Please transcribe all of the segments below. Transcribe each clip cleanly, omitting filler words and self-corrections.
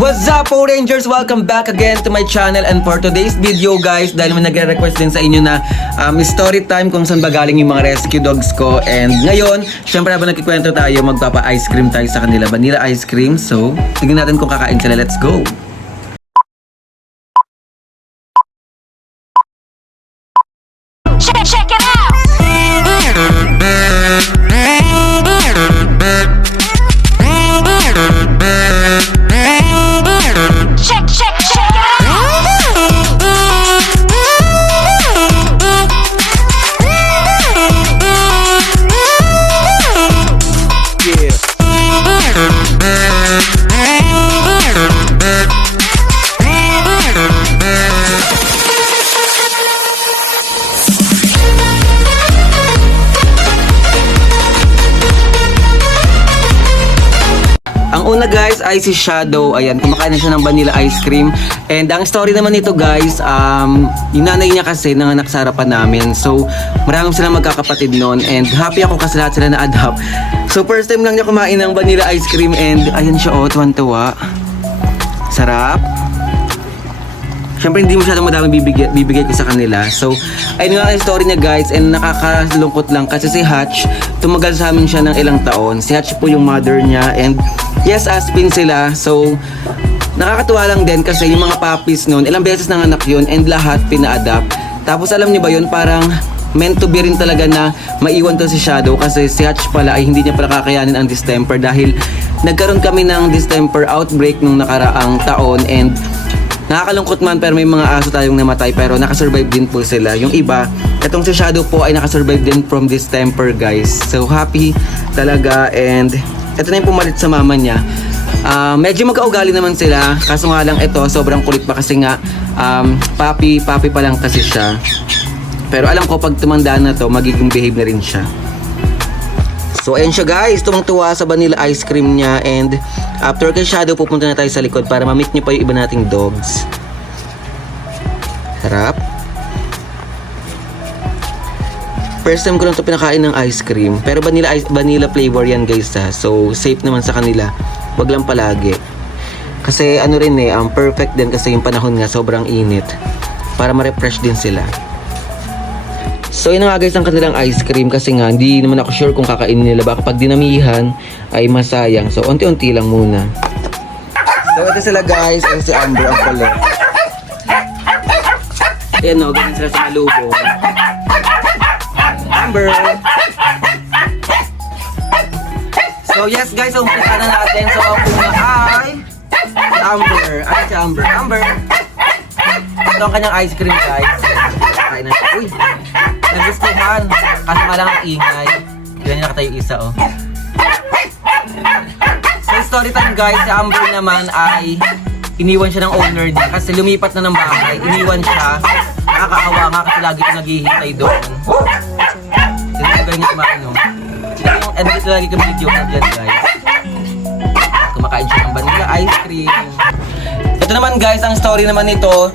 What's up, Power Rangers? Welcome back again to my channel. And for today's video, guys, dahil may nagre-request din sa inyo na story time kung saan ba galing yung mga rescue dogs ko. And ngayon, syempre habang nagkikwento tayo, magpapa-ice cream tayo sa kanila. Vanilla ice cream. So, tignan natin kung kakain sila. Let's go! Check it out! Check it Ang una, guys, ay si Shadow. Ayan, kumakain na siya ng vanilla ice cream. And ang story naman nito, guys, yung nanay niya kasi nanganak sa harapan namin. So, maraming silang magkakapatid noon. And happy ako kasi lahat sila na-adapt. So, first time lang niya kumain ng vanilla ice cream. And ayan siya, oh, tuwan-tuwa. Sarap. Siyempre, hindi masyadong madami bibigay ko sa kanila. So, ayun nga ang story niya, guys. And nakakalungkot lang kasi si Hatch, tumagal sa amin siya ng ilang taon. Si Hatch po yung mother niya. And yes, Aspin sila. So, nakakatuwa lang din kasi yung mga puppies noon, ilang beses nanganak yun and lahat pina-adapt. Tapos alam niyo ba yun, parang meant to be rin talaga na maiwan to si Shadow kasi si Hatch pala ay hindi niya pala kakayanin ang distemper dahil nagkaroon kami ng distemper outbreak nung nakaraang taon. And nakakalungkot man pero may mga aso tayong namatay pero nakasurvive din po sila. Yung iba, itong si Shadow po ay nakasurvive din from distemper, guys. So happy talaga. And ito na yung pumalit sa mama niya. Medyo magkaugali naman sila. Kaso nga lang ito, sobrang kulit pa kasi nga papi pa lang kasi siya. Pero alam ko pag tumanda na to, magiging behave na rin siya. So ayun siya, guys, tumang-tuwa sa vanilla ice cream niya. And after kay Shadow, pupunta na tayo sa likod para ma-meet niyo pa yung iba nating dogs. Sarap. First time ko lang ito pinakain ng ice cream. Pero vanilla flavor yan, guys, ha. So safe naman sa kanila. Wag lang palagi. Kasi ano rin perfect din kasi yung panahon nga sobrang init. Para ma-refresh din sila. So yun nga, guys, ang kanilang ice cream kasi nga hindi naman ako sure kung kakainin nila. Baka pag dinamihan ay masayang. So unti-unti lang muna. So ito sila, guys. Ang si Amber ang kulit. Ayan o, ganyan sila sa malubong. Amber. So yes, guys, umpisa na natin. So ang una ay si Amber. Ay, si Amber. Amber. Ito ang kanyang ice cream, guys. Kain na siya. Uy! Nagustuhan. Kaso nga lang ang ingay. Ganyan nakatayo isa, oh. So, story time, guys. Si Amber naman ay iniwan siya ng owner niya kasi lumipat na ng bahay. Iniwan siya. Nakakaawa nga kasi lagi ito naghihintay doon. Tinagay niya kumain, no? And dito lagi kami video na dyan, guys. Kumakain siya ng vanilla ice cream. Ito naman, guys, ang story naman nito.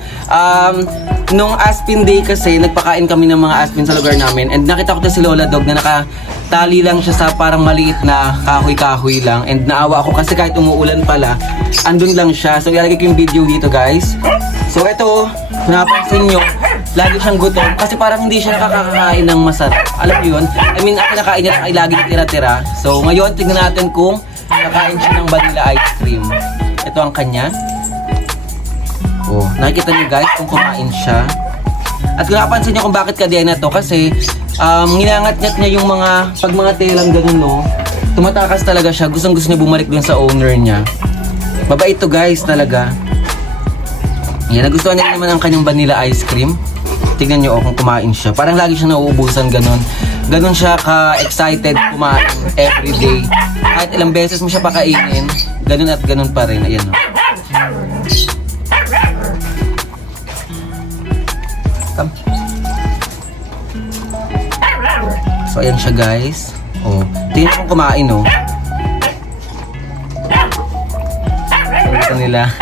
Nung Aspin Day kasi, nagpakain kami ng mga Aspin sa lugar namin. And nakita ko to si Lola Dog na nakatali lang siya sa parang maliit na kahoy-kahoy lang. And naawa ako kasi kahit umuulan pala, andun lang siya. So ilalagay ko yung video dito, guys. So ito, napansin nyo, lagi siyang gutom kasi parang hindi siya nakakakain ng masarap. Alam niyo yun? I mean, ang kinakain niya ay lagi tira-tira. So ngayon, tingnan natin kung kakain siya ng vanilla ice cream. Ito ang kanya. Oh, nakikita niyo, guys, kung kumain siya. At kung napansin niyo kung bakit kadena to kasi nginangat-ngat niya yung pag mga telang ganun, no, tumatakas talaga siya. Gustong-gusto niya bumalik dun sa owner niya. Mabait to, guys, talaga. Yan, nagustuhan niya naman ang kanyang vanilla ice cream. Tingnan niyo, kung kumain siya. Parang lagi siya nauubusan, ganun. Ganun siya ka-excited kumain everyday. Kahit ilang beses mo siya pakainin, ganun at ganun pa rin. Ayan, no. So ayan siya, guys. Oh, tingnan kung kumain, oh. Ito nila.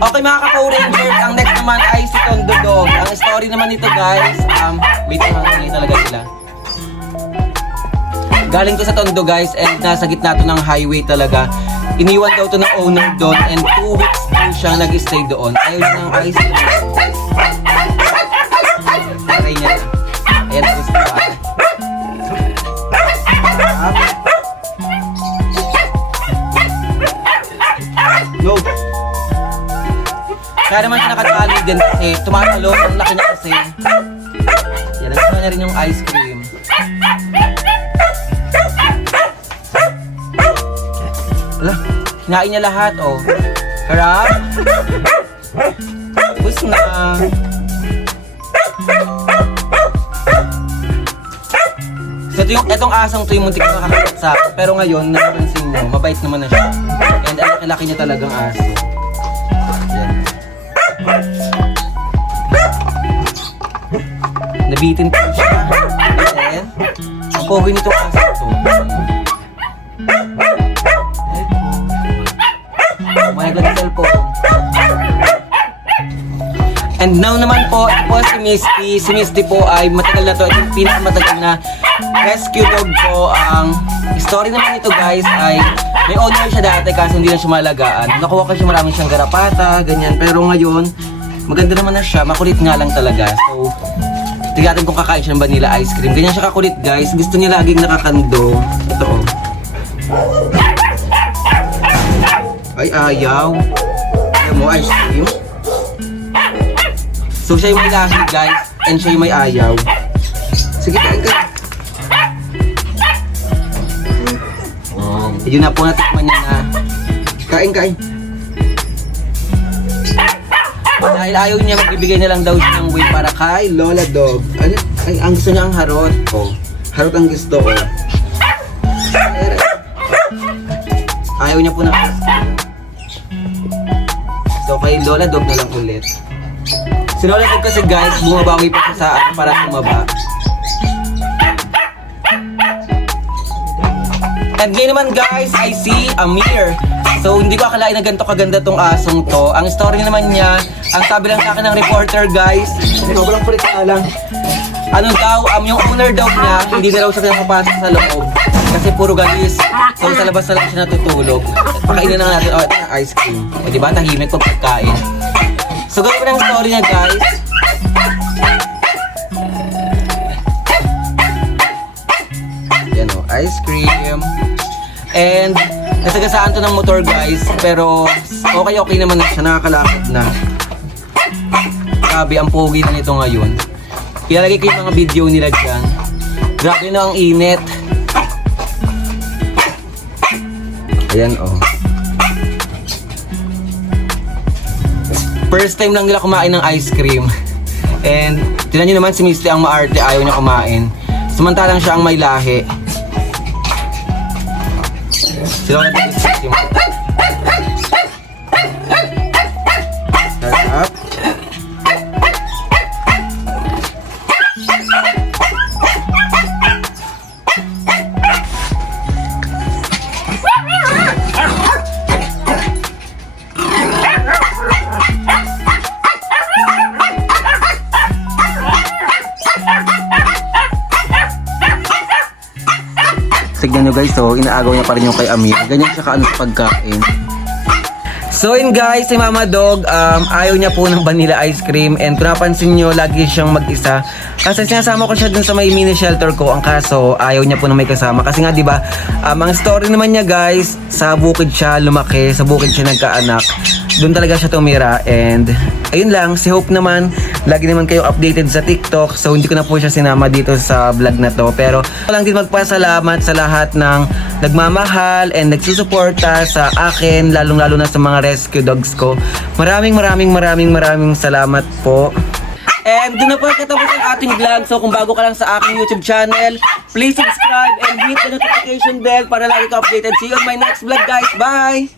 Okay, mga ka-Power Rangers, ang next naman ay si Tondo Dog. Ang story naman nito, guys, wait lang, hindi talaga sila. Galing to sa Tondo guys and nasa gitna to ng highway talaga. Iniwan daw to ng owner doon and 2 weeks po siyang nag-stay doon. Ayaw niya ng ice cream. Try niya na. Ayan po sa bahay. No. Kaya naman siya nakatali din kasi tumatalo. Ang laki niya kasi. Yan, nagsawa niya rin yung ice cream. Wala, hinain niya lahat, oh. Harap. Tapos na. So, etong asang to yung muntik na nakakalat sa akin. Pero ngayon, napansin mo, mabait naman na siya. And ang laki-laki niya talagang aso. Yan. Nabitin po siya. And, ang pogi nitong aso to. Oh my God, cellphone. And now naman po, ito po si Misty. Si Misty po ay matagal na to. Ito yung pinakamatagal na rescue dog po. Ang story naman ito guys ay may owner siya dati kasi hindi na siya malagaan. Nakuha kasi marami siyang garapata, ganyan. Pero ngayon, maganda naman na siya. Makulit nga lang talaga. So, tignan kung kakain siya ng vanilla ice cream. Ganyan siya kakulit guys. Gusto niya laging nakakando. Ito oh. Ay, ayaw. Ayaw mo ice cream? So, siya yung may lahi, guys. And siya yung may ayaw. Sige, kain ka. Yun na po, natikman niya na. Kain. Dahil ayaw niya, magbibigay na lang daw siya ng way para kay Lola Dog. Ano? Ay, ang gusto niya ang harot. Oh. Harot ang gusto, oh. Ayaw niya po ng ice cream. So, kay Lola Dog na lang ulit. Si Lola Dog kasi guys, bumabawi pa siya sa akin para tumaba. And ngayon naman guys, I see Amir. So, hindi ko akalain na ganito kaganda tong asong to. Ang story naman niya, ang sabi lang sa akin ng reporter guys, ikaw lang pulit na lang. Ano daw, yung owner daw niya, hindi na daw siya pinapapasok sa loob. Kasi puro galis. So, sa labas na lang siya natutulog. Pakainin na natin, oh, ito na ice cream. O, diba, tahimik pag pagkain. So, ganito na ang story niya, guys. Yan o, ice cream. And, nasagasaan to ng motor, guys. Pero, okay naman na siya. Nakakalakad na. Grabe, ang pogi na nito ngayon. Ilalagay ko yung mga video nila dyan. Grabe na ang init. Ayan, oh. First time lang nila kumain ng ice cream. And, tinan nyo naman si Misty ang maarte, ayaw niya kumain. Samantalang siya ang may lahi. Sila natin yung sarap. Tignan nyo guys, so inaagaw niya pa rin yung kay Amir. Ganyan siya kaano sa pagkain. So yun guys, si Mama Dog, ayaw niya po ng vanilla ice cream. And kung napansin nyo, lagi siyang mag-isa. Kasi sinasama ko siya dun sa may mini shelter ko. Ang kaso, ayaw niya po na may kasama. Kasi nga diba, ang story naman niya guys, sa bukid siya lumaki, sa bukid siya nagkaanak. Doon talaga siya tumira. And ayun lang, si Hope naman, lagi naman kayo updated sa TikTok. So hindi ko na po siya sinama dito sa vlog na to. Pero lang din magpasalamat sa lahat ng nagmamahal and nagsusuporta sa akin, lalong-lalo na sa mga rescue dogs ko. Maraming salamat po. And doon na po katapos ang ating vlog. So kung bago ka lang sa aking YouTube channel, please subscribe and hit the notification bell para lagi ka updated. See you on my next vlog guys. Bye!